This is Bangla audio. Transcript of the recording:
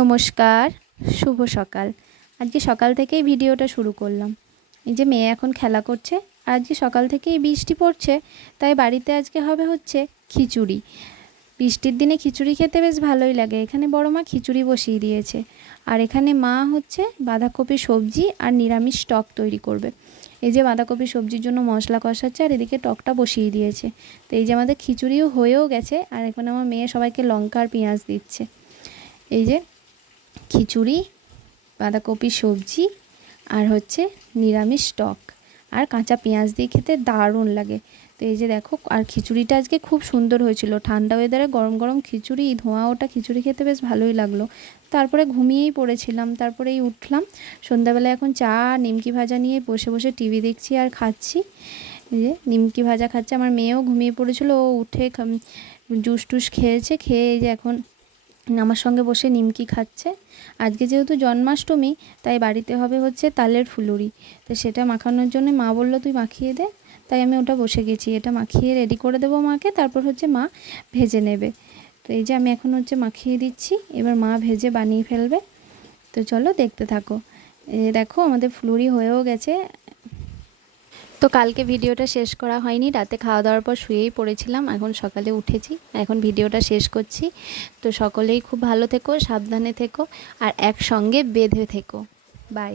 নমস্কার, শুভ সকাল। আজকে সকাল থেকেই ভিডিওটা শুরু করলাম। এই যে মেয়ে এখন খেলা করছে, আর আজকে সকাল থেকেই বৃষ্টি পড়ছে, তাই বাড়িতে আজকে হবে হচ্ছে খিচুড়ি। বৃষ্টির দিনে খিচুড়ি খেতে বেশ ভালোই লাগে। এখানে বড় মা খিচুড়ি বসিয়ে দিয়েছে, আর এখানে মা হচ্ছে বাঁধাকপি সবজি আর নিরামিষ টক তৈরি করবে। এই যে বাঁধাকপি সবজির জন্য মশলা কষাচ্ছে, আর এদিকে টকটা বসিয়ে দিয়েছে। তো এই যে আমাদের খিচুড়িও হয়েও গেছে, আর এখন আমার মেয়ে সবাইকে লঙ্কা আর পেঁয়াজ দিচ্ছে। এই যে খিচুড়ি, বাঁধাকপি সবজি আর হচ্ছে নিরামিষ টক, আর কাঁচা পেঁয়াজ দিয়ে খেতে দারুণ লাগে। তো এই যে দেখো, আর খিচুড়িটা আজকে খুব সুন্দর হয়েছিল। ঠান্ডা ওয়েদারে গরম গরম খিচুড়ি, ধোঁয়া ওটা খিচুড়ি খেতে বেশ ভালোই লাগলো। তারপরে ঘুমিয়েই পড়েছিলাম, তারপরেই উঠলাম সন্ধ্যাবেলায়। এখন চা নিমকি ভাজা নিয়ে বসে বসে টিভি দেখছি আর খাচ্ছি। এই যে নিমকি ভাজা খাচ্ছে। আমার মেয়েও ঘুমিয়ে পড়েছিল, ও উঠে জুস টুস খেয়েছে, খেয়ে এই যে এখন আমার সঙ্গে বসে নিমকি খাচ্ছে। আজকে যেহেতু জন্মাষ্টমী, তাই বাড়িতে হবে হচ্ছে তালের ফুলুরি। তো সেটা মাখানোর জন্য মা বললো তুই মাখিয়ে দে, তাই আমি ওটা বসে গেছি। এটা মাখিয়ে রেডি করে দেবো মাকে, তারপর হচ্ছে মা ভেজে নেবে। তো এই যে আমি এখন হচ্ছে মাখিয়ে দিচ্ছি, এবার মা ভেজে বানিয়ে ফেলবে। তো চলো দেখতে থাকো। দেখো আমাদের ফুলুরি হয়েও গেছে। তো কালকে ভিডিওটা শেষ করা হয়নি, রাতে খাওয়া দাওয়ার পর শুয়েই পড়েছিলাম। এখন সকালে উঠেছি, এখন ভিডিওটা শেষ করছি। তো সকলেই খুব ভালো থেকো, সাবধানে থেকো, আর একসঙ্গে বেঁধে থেকো। বাই।